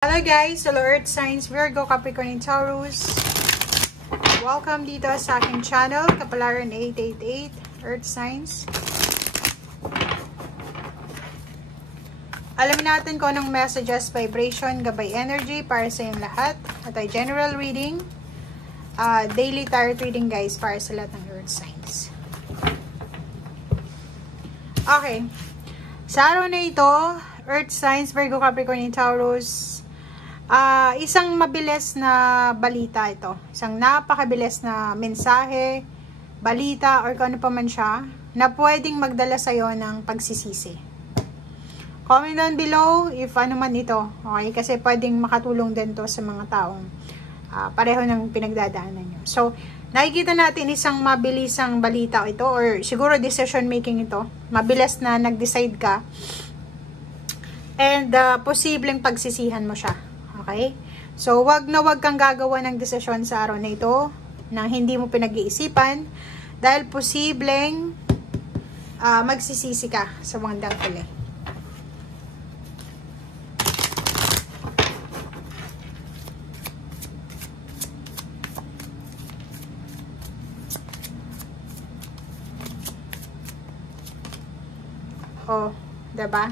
Hello guys, hello Earth Signs, Virgo, Capricorn, and Taurus. Welcome dito sa aking channel, Kapalaran 888, Earth Signs. Alamin natin kung anong messages, vibration, gabay energy para sa inyong lahat. At ay general reading, daily tarot reading guys para sa lahat ng Earth Signs. Okay, sa araw na ito, Earth Signs, Virgo, Capricorn, and Taurus, isang mabilis na balita ito. Isang napakabilis na mensahe, balita, or kung ano pa man siya, na pwedeng magdala sa'yo ng pagsisisi. Comment down below if ano man ito. Okay? Kasi pwedeng makatulong din to sa mga taong pareho ng pinagdadaanan nyo. So, nakikita natin isang mabilisang balita ito, or siguro decision making ito. Mabilis na nag-decide ka. And posibleng pagsisihan mo siya. Okay? So, wag kang gagawa ng desisyon sa araw na ito nang hindi mo pinag-iisipan dahil posibleng magsisisi ka sa bandang huli. Oh, diba?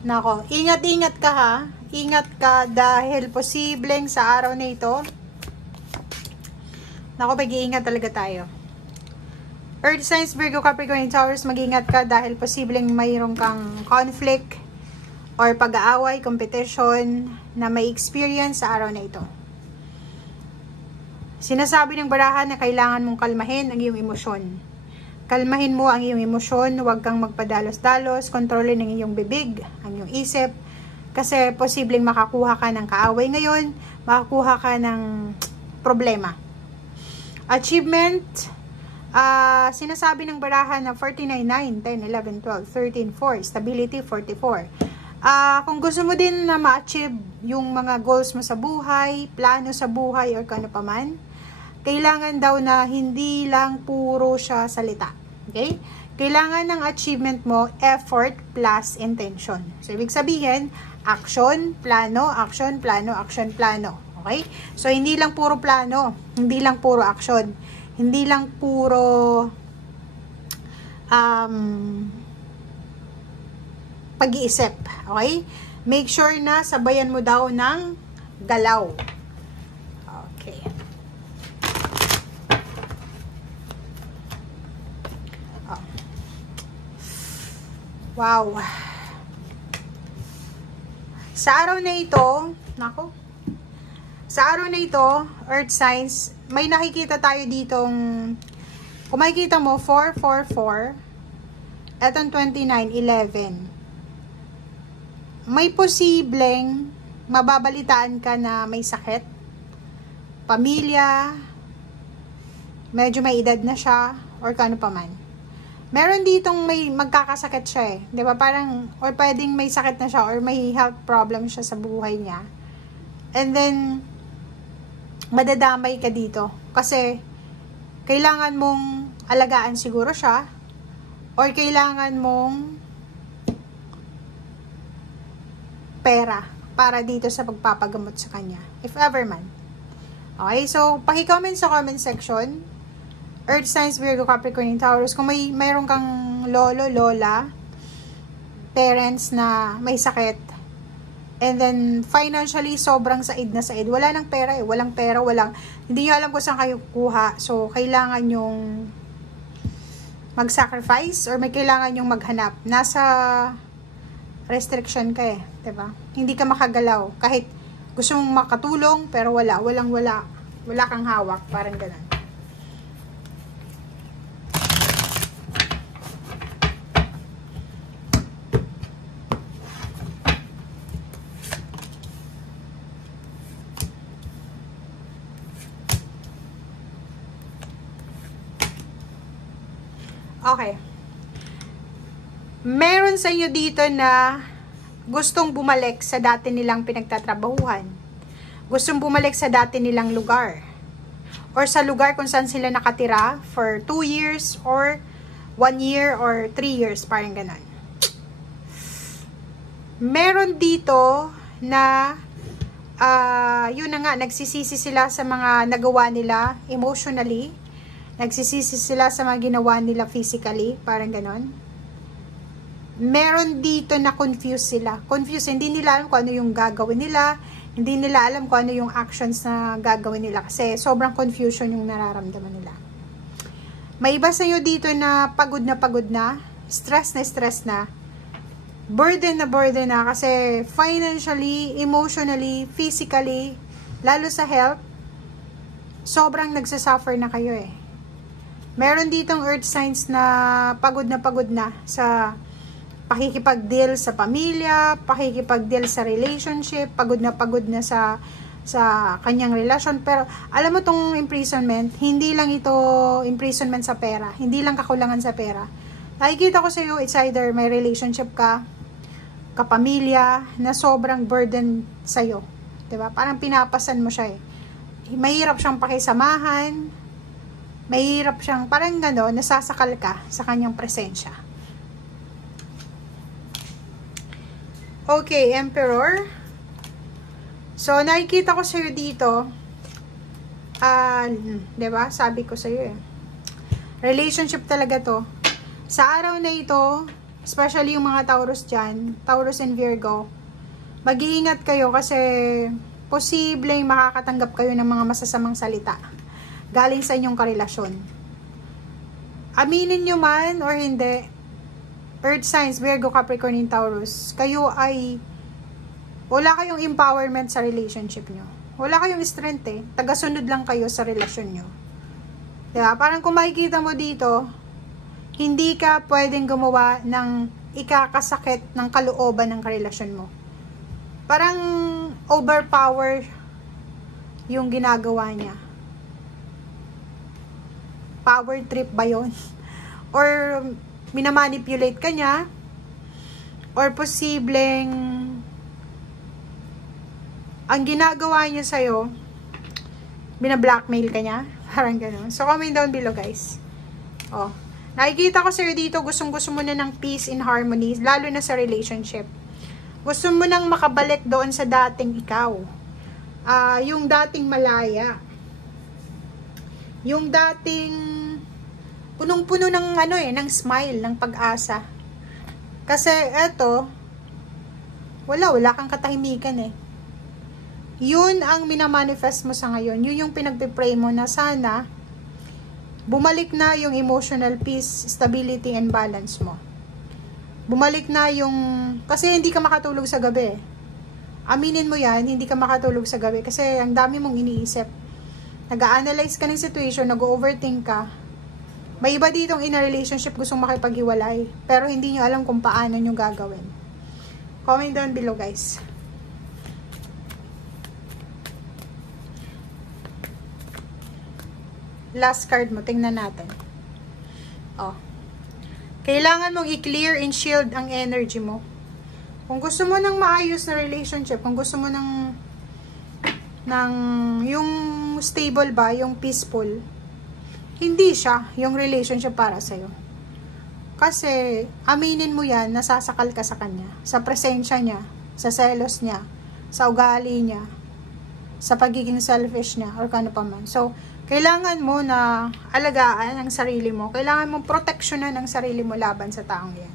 Nako, ingat-ingat ka ha. Ingat ka dahil posibleng sa araw na ito. Nako, mag-iingat talaga tayo. Earth Signs, Virgo, Capricorn, and Taurus, mag-iingat ka dahil posibleng mayroong kang conflict or pag-aaway, competition na may experience sa araw na ito. Sinasabi ng barahan na kailangan mong kalmahin ang iyong emosyon. Kalmahin mo ang iyong emosyon, huwag kang magpadalos-dalos, kontrolin ang iyong bibig, ang iyong isip, kasi posibleng makakuha ka ng kaaway ngayon, makakuha ka ng problema. Achievement, sinasabi ng barahan na 49, 9, 10, 11, 12, 13, 4, stability, 44. Kung gusto mo din na ma-achieve yung mga goals mo sa buhay, plano sa buhay, or kano pa man, kailangan daw na hindi lang puro siya salita. Okay? Kailangan ng achievement mo, effort plus intention. So, ibig sabihin, action, plano, action, plano, action, plano. Okay? So, hindi lang puro plano, hindi lang puro action, hindi lang puro pag-iisip. Okay? Make sure na sabayan mo daw ng galaw. Okay. Oh. Wow. Sa araw na ito, nako, sa araw na ito, Earth Signs, may nakikita tayo ditong, kung makikita mo, 444, etong 2911. May posibleng mababalitaan ka na may sakit, pamilya, medyo may edad na siya, or kano pa man. Meron ditong may magkakasakit siya eh. 'Di ba? Parang, or pwedeng may sakit na siya or may health problem siya sa buhay niya. And then, madadamay ka dito. Kasi, kailangan mong alagaan siguro siya or kailangan mong pera para dito sa pagpapagamot sa kanya. If ever man. Okay? So, paki-comment sa comment section. Earth Signs, Virgo, Capricorn, and Taurus, kung mayroon kang lolo, lola, parents na may sakit, and then financially sobrang said na said, wala nang pera eh, walang pera, hindi nyo alam kung saan kayo kukuha, so kailangan yung mag-sacrifice or may kailangan yung maghanap, nasa restriction ka eh, diba? Hindi ka makagalaw, kahit gusto mong makatulong, pero wala kang hawak, parang ganun. Okay. Meron sa inyo dito na gustong bumalik sa dati nilang pinagtatrabahuhan. Gustong bumalik sa dati nilang lugar. Or sa lugar kung saan sila nakatira for 2 years or 1 year or 3 years. Parang ganun. Meron dito na yun na nga, nagsisisi sila sa mga nagawa nila emotionally. Nagsisisi sila sa mga ginawa nila physically. Parang ganon. Meron dito na confused sila. Confused, hindi nila alam kung ano yung gagawin nila. Hindi nila alam kung ano yung actions na gagawin nila. Kasi sobrang confusion yung nararamdaman nila. May iba sa inyo dito na pagod na, stress na, burden na kasi financially, emotionally, physically, lalo sa health, sobrang nagsasuffer na kayo eh. Meron ditong earth signs na pagod na sa pakikipag-deal sa pamilya, pakikipag-deal sa relationship, pagod na sa kanyang relasyon. Pero alam mo tong imprisonment, hindi lang ito imprisonment sa pera, hindi lang kakulangan sa pera. Nakikita ko sa iyo, it's either may relationship ka, kapamilya, na sobrang burden sa iyo. 'Di ba? Parang pinapasan mo siya eh. Mahirap siyang pakisamahan, mahirap siyang parang gano'n, nasasakal ka sa kanyang presensya. Okay, Emperor. So, nakikita ko sa'yo dito, diba? Sabi ko sa'yo eh. Relationship talaga to. Sa araw na ito, especially yung mga Taurus dyan, Taurus and Virgo, mag-iingat kayo kasi posibleng makakatanggap kayo ng mga masasamang salita galing sa inyong karelasyon. Aminin nyo man or hindi, Earth signs, Virgo, Capricorn, and Taurus, kayo ay wala kayong empowerment sa relationship nyo. Wala kayong strength eh. Tagasunod lang kayo sa relasyon nyo. Diba? Parang kung makikita mo dito, hindi ka pwedeng gumawa ng ikakasakit ng kalooban ng karelasyon mo. Parang overpower yung ginagawa niya. Power trip ba yun? Or minamanipulate ka niya? Or posibleng ang ginagawa niya sa'yo, binablackmail ka niya. Parang gano'n. So, comment down below, guys. Oh. Nakikita ko sa'yo dito, gustong-gusto mo na ng peace and harmony, lalo na sa relationship. Gusto mo nang makabalik doon sa dating ikaw. Yung dating malaya. Yung dating punong-puno ng ng smile, ng pag-asa. Kasi eto, wala kang katahimikan eh. Yun ang minamanifest mo sa ngayon. Yun yung pinagpipray mo na sana bumalik na yung emotional peace, stability, and balance mo. Bumalik na yung... Kasi hindi ka makatulog sa gabi. Aminin mo yan, hindi ka makatulog sa gabi kasi ang dami mong iniisip. Nag-a-analyze ka ng situation, nag-overthink ka. May iba ditong in a relationship gustong makipaghiwalay, pero hindi nyo alam kung paano nyo gagawin. Comment down below, guys. Last card mo, tingnan natin. Oh. Kailangan mong i-clear and shield ang energy mo. Kung gusto mo ng maayos na relationship, kung gusto mo ng yung stable ba, yung peaceful, hindi siya yung relationship para sa'yo. Kasi, aminin mo yan, nasasakal ka sa kanya. Sa presensya niya, sa selos niya, sa ugali niya, sa pagiging selfish niya, or kano pa man. So, kailangan mo na alagaan ang sarili mo. Kailangan mong proteksyonan ang sarili mo laban sa taong yan.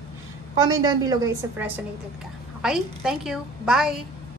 Comment down below, guys, if resonated ka. Okay? Thank you. Bye!